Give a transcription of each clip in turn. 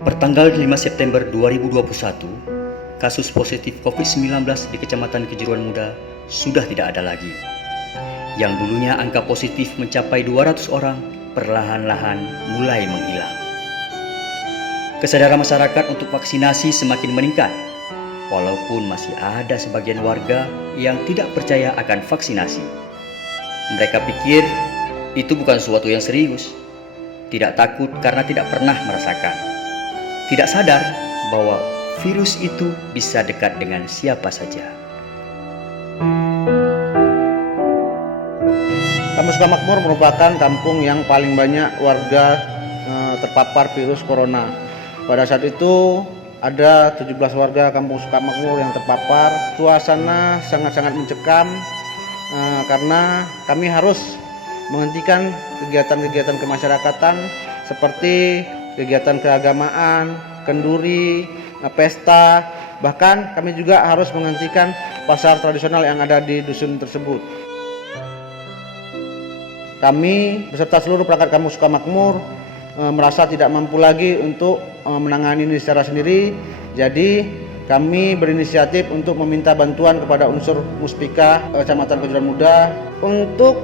Pertanggal 5 September 2021, kasus positif COVID-19 di Kecamatan Kejuruan Muda sudah tidak ada lagi. Yang dulunya angka positif mencapai 200 orang, perlahan-lahan mulai menghilang. Kesadaran masyarakat untuk vaksinasi semakin meningkat, walaupun masih ada sebagian warga yang tidak percaya akan vaksinasi. Mereka pikir itu bukan sesuatu yang serius, tidak takut karena tidak pernah merasakan, tidak sadar bahwa virus itu bisa dekat dengan siapa saja. Kampung Sukamakmur merupakan kampung yang paling banyak warga terpapar virus corona. Pada saat itu ada 17 warga Kampung Sukamakmur yang terpapar. Suasana sangat-sangat mencekam karena kami harus menghentikan kegiatan-kegiatan kemasyarakatan seperti kegiatan keagamaan, kenduri, pesta, bahkan kami juga harus menghentikan pasar tradisional yang ada di dusun tersebut. Kami beserta seluruh perangkat Kampung Sukamakmur merasa tidak mampu lagi untuk menangani ini secara sendiri. Jadi kami berinisiatif untuk meminta bantuan kepada unsur Muspika Kecamatan Kejuruan Muda untuk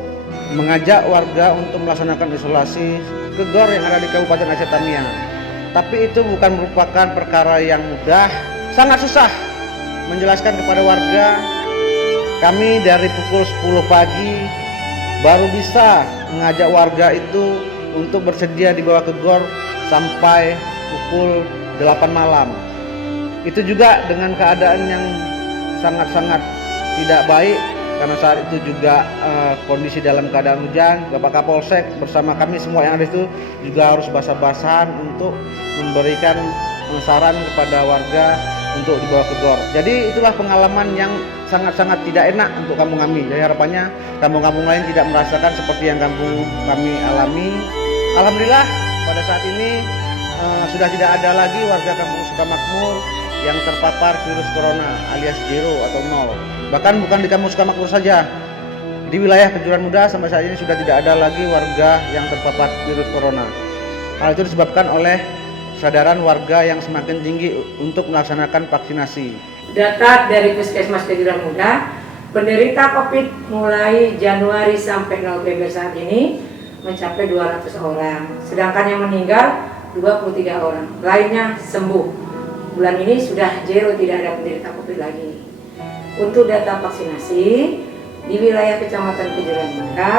mengajak warga untuk melaksanakan isolasi ke GOR yang ada di Kabupaten Aceh Tamiang. Tapi itu bukan merupakan perkara yang mudah, sangat susah menjelaskan kepada warga. Kami dari pukul 10 pagi baru bisa mengajak warga itu untuk bersedia dibawa ke GOR sampai pukul 8 malam. Itu juga dengan keadaan yang sangat-sangat tidak baik, karena saat itu juga kondisi dalam keadaan hujan. Bapak Kapolsek bersama kami semua yang ada itu juga harus basah-basahan untuk memberikan saran kepada warga untuk dibawa ke GOR. Jadi itulah pengalaman yang sangat-sangat tidak enak untuk kampung kami. Jadi harapannya kampung-kampung lain tidak merasakan seperti yang kampung kami alami. Alhamdulillah pada saat ini sudah tidak ada lagi warga Kampung Sukamakmur yang terpapar virus corona alias zero atau nol. Bahkan bukan di Kampung Sukamakmur saja, di wilayah Kejuruan Muda sampai saat ini sudah tidak ada lagi warga yang terpapar virus corona. Hal itu disebabkan oleh kesadaran warga yang semakin tinggi untuk melaksanakan vaksinasi. Data dari Puskesmas Kejuruan Muda, penderita COVID mulai Januari sampai November saat ini mencapai 200 orang, sedangkan yang meninggal 23 orang, lainnya sembuh. Bulan ini sudah zero, tidak ada penderita COVID lagi. Untuk data vaksinasi di wilayah Kecamatan Kejuruan Muda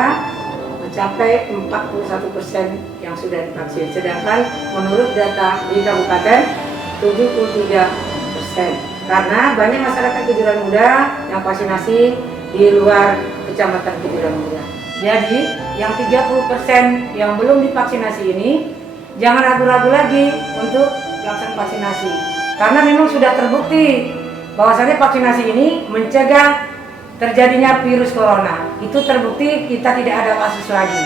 mencapai 41% yang sudah divaksin, sedangkan menurut data di kabupaten 73%. Karena banyak masyarakat Kejuruan Muda yang vaksinasi di luar Kecamatan Kejuruan Muda. Jadi yang 30% yang belum divaksinasi ini jangan ragu-ragu lagi untuk melaksanakan vaksinasi. Karena memang sudah terbukti bahwasannya vaksinasi ini mencegah terjadinya virus corona. Itu terbukti, kita tidak ada kasus lagi.